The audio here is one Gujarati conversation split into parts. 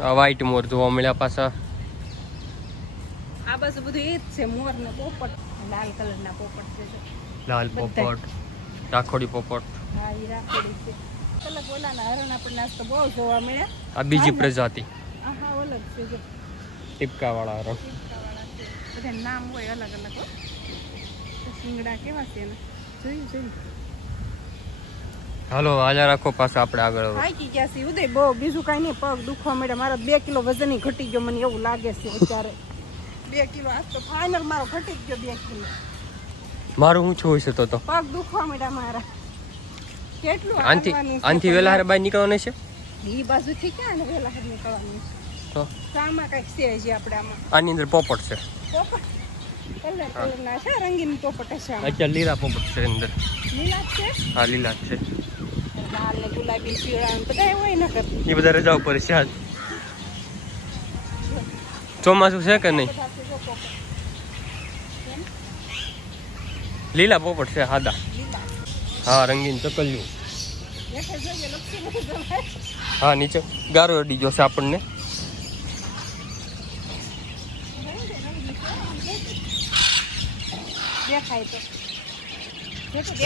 આ વ્હાઈટ મોર જોવા મળ્યા પાછા. આ બાજુ બધું એ જ છે મોર ને પોપટ. લાલ કલરના પોપટ છે લાલ પોપટ રાખોડી પોપટ. હા એ રાખોડી છે. કલક ઓલાના હરણ આપણને આજ તો બહુ જોવા મળ્યા. આ બીજી પ્રજાતિ. હા અલગ છે જો. ટીપકા વાળા હરણ. ટીપકાવાળા છે. બધા નામ હોય અલગ અલગ હો. શિંગડા કેવા છે એના? જોયું જોયું. હાલો આજા રાખો પાછા આપણે આગળ. થાકી ગયા છે ઉદય બહુ બીજું કાંઈ નહીં પગ દુખવા મળ્યા મારા બે કિલો વજન ઘટી ગયો મને એવું લાગે છે અત્યારે. બે કિલો આજ તો ફાઇનલ મારો ઘટી જ ગયો બે કિલો. મારું હું છું છે તો તો? પગ દુખવા મળ્યા મારા. કેટલું આંથી આંથી વેલા હારે બહાર નીકળવાનું છે? ઈ બાજુથી ક્યાં ને વેલા હારે નીકળવાનું છે? તો? તો કંઈક છે હજી આપણે આમાં. આની અંદર પોપટ છે. પોપટ? કલર કલરના છે રંગીન પોપટ છે અત્યારે લીલા પોપટ છે અંદર. લીલા છે? હા લીલા છે. લાલ ને ગુલાબી ને પીળા ને બધા હોય ન એ બધા રજા ઉપર છે આજ ચોમાસું છે કે નહીં? લીલા પોપટ છે સાદા હા રંગીન ચકલ્યું હા નીચે ગારો અડી જશે આપણને.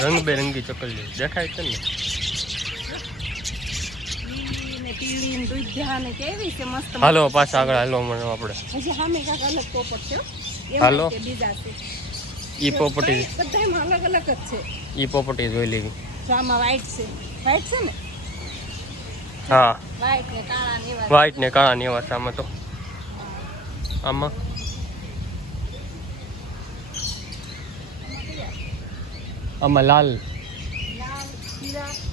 રંગબેરંગી ચકલ્યું દેખાય છે ને લીલી ને પીળી દૂધિયા ને કેવી છે મસ્ત મસ્ત. હાલો પાછા આગળ હાલો મને આપણે. હજી સામે કાંઈક અલગ પોપટ છે હાલો. બીજા છે. ઈ પોપટી બધામાં અલગ અલગ જ છે. ઈ પોપટી જોઈ લેવી. જો આમાં વ્હાઈટ છે. વ્હાઈટ છે ને? હા. વ્હાઈટ ને કાળા ને એવા વ્હાઈટ ને કાળા ને છે આમાં તો. આમાં? આમાં લાલ. લાલ પીળા.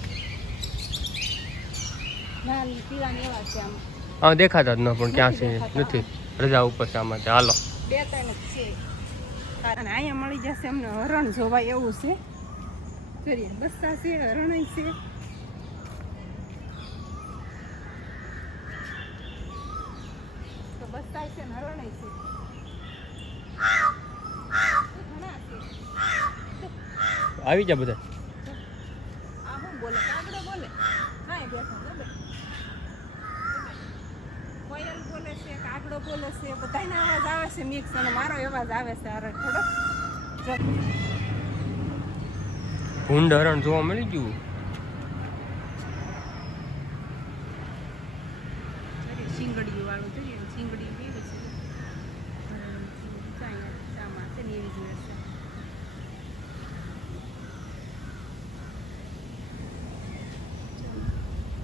આમાં દેખાતા જ ન પણ ક્યાં છે નથી રજા ઉપર છે આમાં હાલો. બે ત્રણ છે. અને અહીંયા મળી જશે અમને હરણ જોવાય એવું છે. જોઈએ બસ્તા છે હરણ છે. તો બસ્તા છે ને હરણ છે. આવી જા બધા? કાગડો બોલે. કાંઈ બેઠો કોયલ બોલે છે, કાગડો બોલે છે, બધાયનો અવાજ આવે છે મિક્સ અને મારો અવાજ આવે છે હરણ થોડો ભૂંડ હરણ જોવા મળી ગયું?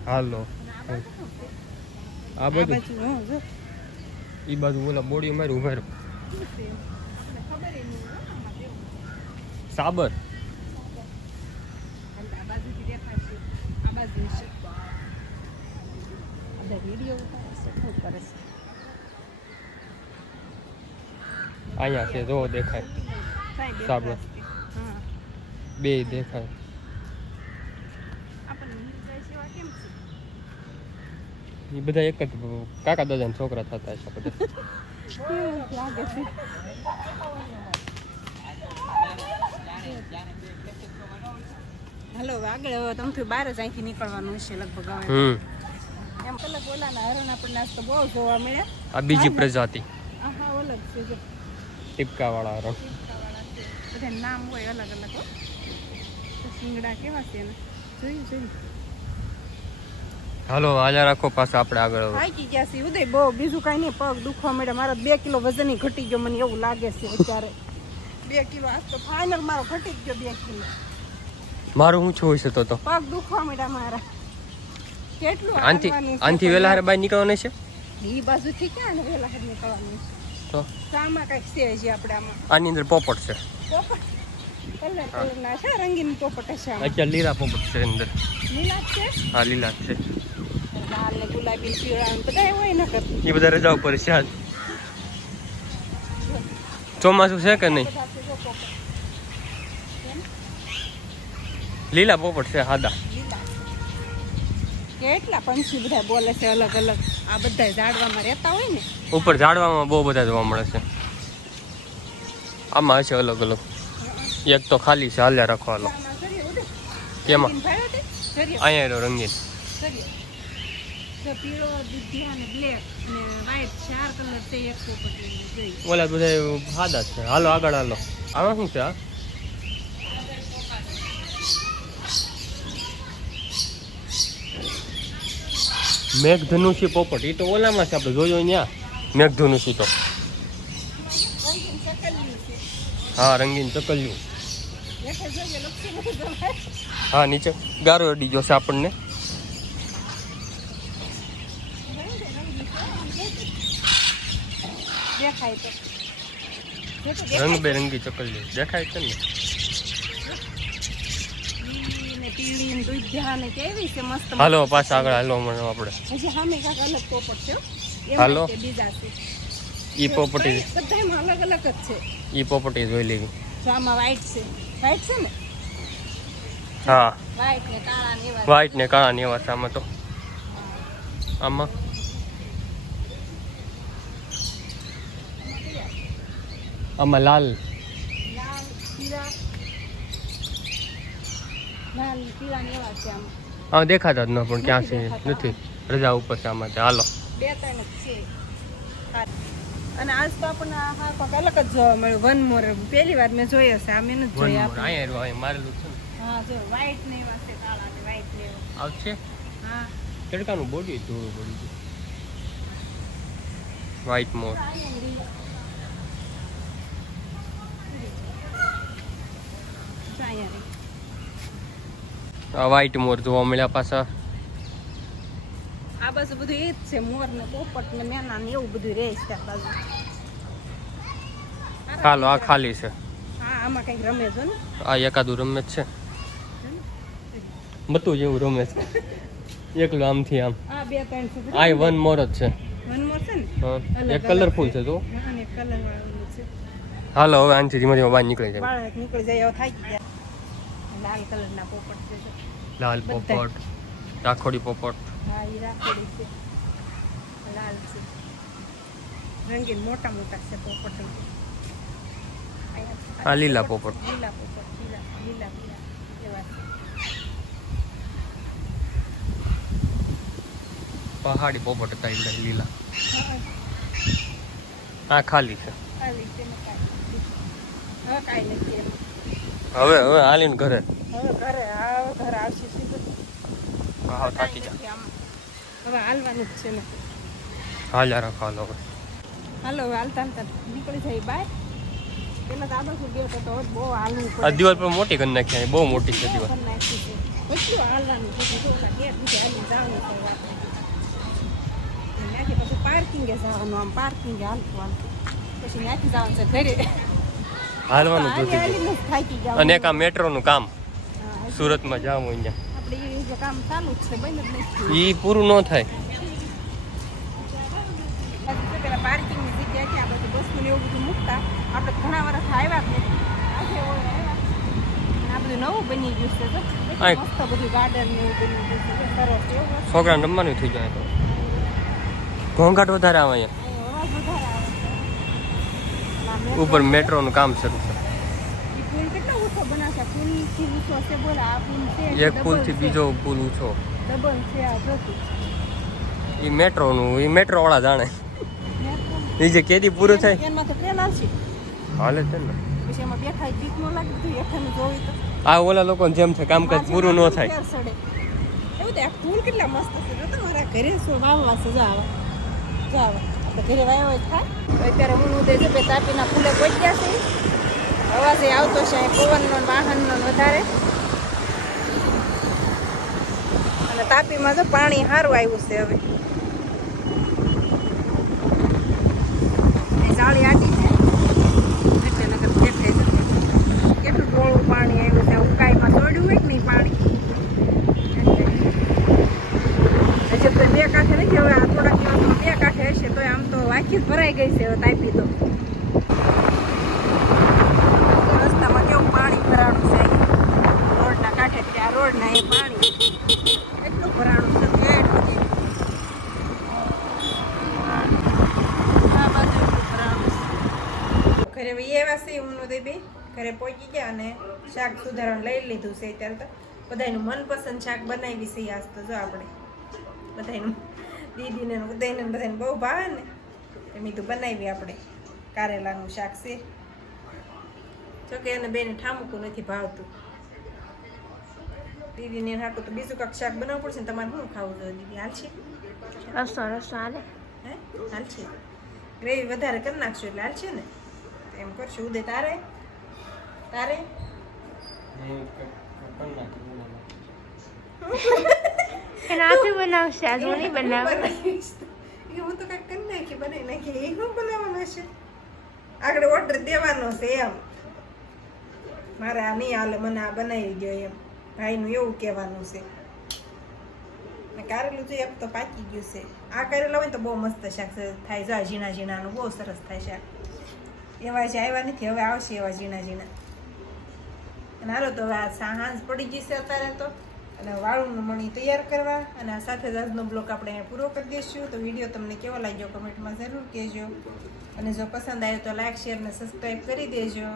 હાલો અને આ આ બાજુ શું છે? આ બધું બાજુ હું જો ઈ બાજુ ઓલા બોડી મારી ઉભા રહ્યો શું છે મને ખબર ય નહીં હો આમાં કેવું સાબર અને આ બાજુથી દેખાશે આ બાજુ છે આ બધા વિડીયો ઉતારે છે શું કરે છે અહીંયા છે જો દેખાય સાહેબ સાબર. હા બે દેખાય આપણને નીરજાઈ સેવા કેમ છે એ બધા એક જ કાકા દાદાના છોકરા થતા બધા. છે હાલો આગળ હવે તમથી બહાર જ અહીંથી નીકળવાનું છે લગભગ હવે. એમ કલક ઓલાના હરણ આપણને આજ તો બહુ જોવા મળ્યા આ બીજી પ્રજાતિ. આ હા અલગ છે જો. ટીપકા વાળા હરણ બધા નામ હોય અલગ અલગ હો. શિંગડા કેવા છે જોયું જોયું. હાલો આજા રાખો પાછા આપણે આગળ હવે. થાકી ગયા છે ઉદય બહુ. બીજું કાંઈ નહીં પગ દુખવા મળ્યા મારા બે કિલો વજન ઘટી ગયો મને એવું લાગે છે અત્યારે. બે કિલો આજ તો ફાઇનલ મારો ઘટી ગયો બે કિલો. મારું હું છું છે તો તો? પગ દુખવા મળ્યા મારા. કેટલું આંથી આનથી વેલા હારે બહાર નીકળવાનું છે? ઈ બાજુથી ક્યાં વેલા હારે નીકળવાનું છે? તો? સામા કંઈક છે હજી આપણે આમાં. આની અંદર પોપટ છે. પોપટ? કલર કલરના છે રંગીન પોપટ છે અત્યારે લીલા પોપટ છે અંદર. લીલા છે? હા લીલા છે. લાલ ને ગુલાબી પીળા બધા હોય ન એ બધા રજા ઉપર છે આજ ચોમાસું છે કે નહીં? લીલા પોપટ છે હાદા. કેટલા પંછી બધા બોલે છે અલગ અલગ. આ બધા ઝાડવામાં રહેતા હોય ને. ઉપર ઝાડવામાં બહુ બધા જોવા મળે છે. આમાં છે અલગ અલગ. એક તો ખાલી છે હાલ્યા રાખવાનો. કેમાં? અહીંયા રંગીન. પીળો દૂધિયા અને બ્લેક અને વ્હાઈટ ચાર કલર છે એક પોપટીની જોઈ. ઓલા બધા સાદા છે. હાલો આગળ હાલો. આમાં શું છે આ? મેઘધનુષી પોપટ એ તો ઓલામાં છે આપણે જોયો ત્યાં મેઘધનુષી તો. હા રંગીન ચકલિયું હા નીચે ગારો અડી જશે આપણને. દેખાય તો. રંગબેરંગી ચકલિયું દેખાય છે ને? લીલી ને પીળી ને દૂધિયા ને કેવી છે મસ્ત મસ્ત. હાલો પાછા આગળ હાલો મને આપણે. હજી સામે કાંઈક અલગ પોપટ છે હો. એમાં હાલો. ઈ પોપટી બધામાં અલગ અલગ જ છે. ઈ પોપટી જોઈ લેવી. આમાં વ્હાઈટ છે. વ્હાઈટ છે ને? હા. વ્હાઈટ ને કાળા ને એવા વ્હાઈટ ને કાળા ને એવા છે આમાં તો. આમાં? આમાં. લાલ હા દેખાતા જ ન પણ ક્યાં છે નથી. રજા ઉપર છે આમાં. હાલો. બે ત્રણ છે. અને આજ તો આપણને આ કોક અલગ જ જોવા મળ્યું. વન મોર. પહેલી વાર મેં જોયો છે. આ મેં નથી જોયા. અહીંયા અહીંયા મારેલું છે હા જો વ્હાઈટ ને એવા છે કાળા ને વ્હાઈટ ને આવશે? હા. તડકાનું બોડી ધોળું પડી ગયું. વ્હાઈટ મોર. આ વ્હાઈટ મોર જોવા મળ્યા પાછા. આ બાજુ બધું એ જ છે મોર ને પોપટ ને મેના ને એવું બધું રહે છે આ બાજુ. હાલો આ ખાલી છે. હા આમાં કંઈક રમે છે ને? આ એકાદું રમે જ છે. બધું જેવું રમે છે. એકલું આમથી આમ. આ બે ત્રણ આ વન મોર જ છે. વન મોર છે ને? એક કલરફુલ છે તો હા કલર વાળું છે. હાલો હવે આંચી ધીમે ધીમે બહાર નીકળી જાય. નીકળી જાય જાય લાલ કલરના પોપટ છે લાલ પોપટ રાખોડી પોપટ. હા એ રાખોડી છે. લાલ છે. રંગીન મોટા મોટા છે પોપટ આ લીલા પોપટ. લીલા પોપટ લીલા લીલા લીલા. એવા પહાડી પોપટ હતા એ લીલા. હા, આ ખાલી છે. ખાલી છે. હવે હવે હાલીને ઘરે. હવે ઘરે આવ ઘરે આવશે સીધું. હા થાકી જા. હવે હાલવાનું જ છે ને. હાલો હવે. હાલો હવે હાલતા હાલતા નીકળી જાય બહાર પેલા તો આ બાજુ ગયો તો તો બહુ હાલવું આ પડે દિવાલ પર મોટી કરી નાખી બહુ મોટી છે દિવાલ. કેટલું હાલવાનું છે કે થોડા ઘેર બીજે હાલીને જવાનું છે અને ત્યાંથી પછી પાર્કિંગે જવાનું આમ પાર્કિંગે હાલતું હાલતું પછી ત્યાંથી જવાનું છે ઘરે. હાલવાનું. અને એક આ મેટ્રોનું કામ. સુરતમાં જાઉં અહીંયા. એ પૂરું ન થાય. છોકરા રમવાનું થઈ જાય તો. ઘોંઘાટ વધારે આવે અહીંયા. ઉપર મેટ્રોનું કામ શરૂ છે. ઊંચો બનાવશે પુલથી ઊંચો છે બોલે આ પુલ છે એક પુલથી બીજો પુલ ઊંચો. ડબલ છે આ જોતું એ મેટ્રોનું એ મેટ્રો વાળા જાણે. એ જે કેદી પૂરું થાય. એમાં તો ટ્રેન આવશે હાલે છે ને. પછી એમાં બેઠા બીક નો લાગે તો હેઠળનું જોવી તો. આ ઓલા લોકો જેમ છે કામકાજ પૂરું ન થાય? એવું તો આ ફૂલ કેટલા મસ્ત છે. જો તો મારા ઘરે સો વાવવા છે જો આવા જો આવા ઘરે વાવ્યો હોય થાય. અત્યારે હું બે તાપીના ફૂલે પહોંચ્યા છે. અવાજ એ આવતો છે અહીં પવનનો વાહનનો વધારે. અને તાપીમાં તો પાણી સારું આવ્યું છે હવે અહીં જાળી આટી છે એટલે નકર દેખાય છે કેટલું ડોળું પાણી આવ્યું છે ઉકાઈમાં દોડ્યું હોય કે નહીં પાણી હજી તો બે કાંઠે નથી હવે આ થોડાક દિવસમાં બે કાંઠે હશે તો આમ તો આખી જ ભરાઈ ગઈ છે હવે તાપી તો રસ્તામાં કેવું પાણી ભરાણું છે અહીં. રોડના કાંઠે ત્યાં રોડના એ પાણી એટલું ભરાણું છે ઠેઠ સુધી. આ બાજુ એટલું ભરાણું છે. ઘરે છે બે ઘરે પહોંચી ગયા અને શાક સુધારણ લઈ લીધું છે અત્યારે તો. બધાનું મનપસંદ શાક બનાવી છે આજ તો જો આપણે. બધાનું દીદીને ઉદયને બધાને બહુ ભાવે ને. એમ મેં તો બનાવી આપણે. કારેલાનું શાક છે. જોકે એને બેને ઠામકું નથી ભાવતું. દીદીને હાટું તો બીજું કાંક શાક બનાવવું પડશે ને તમારે શું ખાવું જોઈએ દીદી? હાલશે રસો રસો હાલે. હે? હાલશે ગ્રેવી વધારે કરી નાખશું એટલે હાલશે ને? એમ કરશું દે તારે? તારે? હું હાથે બનાવશે આજ હું નહીં બનાવીશ એ હું તો કાંઈક કરી નાખી બનાવી નાખી. એ શું બનાવવાનું હશે? આગળ ઓર્ડર દેવાનો છે એમ. મારે આ નહીં હાલે મને આ બનાવી ગયો એમ. ભાઈનું એવું કહેવાનું છે. ને કારેલું જોઈએ તો પાકી ગયું છે. આ કારેલા હોય ને તો બહુ મસ્ત શાક છે. થાય જા ઝીણા ઝીણાનું બહુ સરસ થાય શાક એવા જે આવ્યા નથી, હવે આવશે એવા ઝીણા ઝીણા. હાલો તો આ સાંજ પડી જશે અત્યારે તો. અને વાળુંનું મણી તૈયાર કરવા. અને આ સાથે જ બ્લોક આપણે અહીંયા પૂરો કરી દઈશું. તો વીડિયો તમને કેવો લાગ્યો કમેન્ટમાં જરૂર કહેજો. અને જો પસંદ આવ્યો તો લાઇક શેર અને સબસ્ક્રાઈબ કરી દેજો.